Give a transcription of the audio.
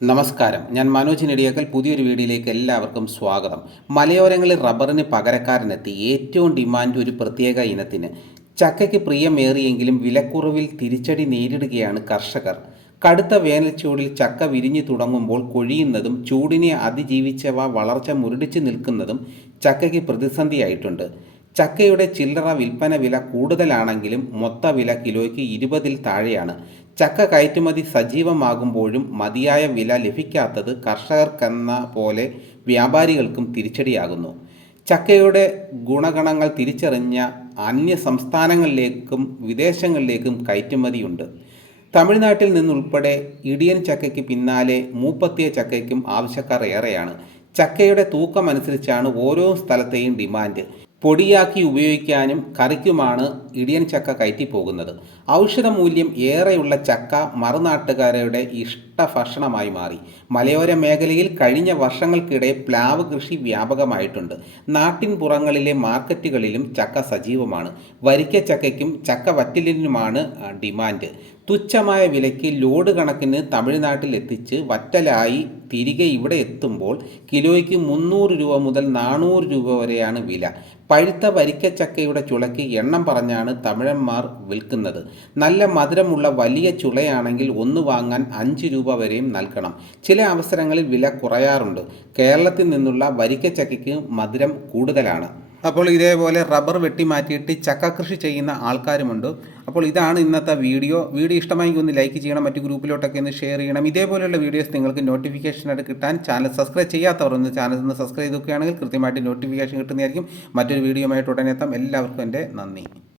നമസ്കാരം. ഞാൻ മനോജ് നെടിയക്കൽ. പുതിയൊരു വീഡിയോയിലേക്ക് എല്ലാവർക്കും സ്വാഗതം. മലയോരങ്ങളിൽ റബ്ബറിന് പകരക്കാരനെത്തി. ഏറ്റവും ഡിമാൻഡ് ഒരു പ്രത്യേക ഇനത്തിന്. ചക്കയ്ക്ക് പ്രിയമേറിയെങ്കിലും വിലക്കുറവിൽ തിരിച്ചടി നേരിടുകയാണ് കർഷകർ. കടുത്ത വേനൽച്ചൂടിൽ ചക്ക വിരിഞ്ഞു തുടങ്ങുമ്പോൾ കൊഴിയുന്നതും ചൂടിനെ അതിജീവിച്ചവ വളർച്ച മുരടിച്ചു നിൽക്കുന്നതും ചക്കയ്ക്ക് പ്രതിസന്ധിയായിട്ടുണ്ട്. ചക്കയുടെ ചില്ലറ വിൽപ്പന വില കൂടുതലാണെങ്കിലും മൊത്ത വില കിലോയ്ക്ക് ഇരുപതിൽ താഴെയാണ്. ചക്ക കയറ്റുമതി സജീവമാകുമ്പോഴും മതിയായ വില ലഭിക്കാത്തത് കർഷകർക്കെന്ന പോലെ വ്യാപാരികൾക്കും തിരിച്ചടിയാകുന്നു. ചക്കയുടെ ഗുണഗണങ്ങൾ തിരിച്ചറിഞ്ഞ അന്യ സംസ്ഥാനങ്ങളിലേക്കും വിദേശങ്ങളിലേക്കും കയറ്റുമതിയുണ്ട്. തമിഴ്നാട്ടിൽ നിന്നുൾപ്പെടെ ഇടിയൻ ചക്കയ്ക്ക് പിന്നാലെ മൂപ്പത്തിയ ചക്കയ്ക്കും ആവശ്യക്കാർ ഏറെയാണ്. ചക്കയുടെ തൂക്കമനുസരിച്ചാണ് ഓരോ സ്ഥലത്തെയും ഡിമാൻഡ്. പൊടിയാക്കി ഉപയോഗിക്കാനും കറിക്കുമാണ് ഇടിയൻ ചക്ക കയറ്റിപ്പോകുന്നത്. ഔഷധ മൂല്യം ഏറെയുള്ള ചക്ക മറുനാട്ടുകാരുടെ ഇഷ്ട ഭക്ഷണമായി മാറി. മലയോര മേഖലയിൽ കഴിഞ്ഞ വർഷങ്ങൾക്കിടെ പ്ലാവ് കൃഷി വ്യാപകമായിട്ടുണ്ട്. നാട്ടിൻ പുറങ്ങളിലെ മാർക്കറ്റുകളിലും ചക്ക സജീവമാണ്. വരിക്ക ചക്കയ്ക്കും ചക്ക വറ്റലിനുമാണ് ഡിമാൻഡ്. തുച്ഛമായ വിലയ്ക്ക് ലോഡ് കണക്കിന് തമിഴ്നാട്ടിൽ എത്തിച്ച് വറ്റലായി തിരികെ ഇവിടെ എത്തുമ്പോൾ കിലോയ്ക്ക് മുന്നൂറ് രൂപ മുതൽ നാനൂറ് രൂപ വരെയാണ് വില. പഴുത്ത വരിക്കച്ചക്കയുടെ ചുളയ്ക്ക് എണ്ണം പറഞ്ഞാണ് തമിഴന്മാർ വിൽക്കുന്നത്. നല്ല മധുരമുള്ള വലിയ ചുളയാണെങ്കിൽ ഒന്ന് വാങ്ങാൻ അഞ്ച് രൂപ വരെയും നൽകണം. ചില അവസരങ്ങളിൽ വില കുറയാറുണ്ട്. കേരളത്തിൽ നിന്നുള്ള വരിക്കച്ചക്കയ്ക്ക് മധുരം കൂടുതലാണ്. അപ്പോൾ ഇതേപോലെ റബ്ബർ വെട്ടി മാറ്റിയിട്ട് ചക്ക കൃഷി ചെയ്യുന്ന ആൾക്കാരുമുണ്ട്. അപ്പോൾ ഇതാണ് ഇന്നത്തെ വീഡിയോ. വീഡിയോ ഇഷ്ടമായെങ്കിൽ ഒന്ന് ലൈക്ക് ചെയ്യണം മറ്റു ഗ്രൂപ്പിലോട്ടൊക്കെ ഒന്ന് ഷെയർ ചെയ്യണം. ഇതേപോലെയുള്ള വീഡിയോസ് നിങ്ങൾക്ക് നോട്ടിഫിക്കേഷനായിട്ട് കിട്ടാൻ ചാനൽ സബ്സ്ക്രൈബ് ചെയ്യാത്തവർ ഒന്ന് ചാനൽ ഒന്ന് സബ്സ്ക്രൈബ് ചെയ്തൊക്കെയാണെങ്കിൽ കൃത്യമായിട്ട് നോട്ടിഫിക്കേഷൻ കിട്ടുന്നതായിരിക്കും. മറ്റൊരു വീഡിയോയുമായിട്ട് ഉടനെ എല്ലാവർക്കും എന്റെ നന്ദി.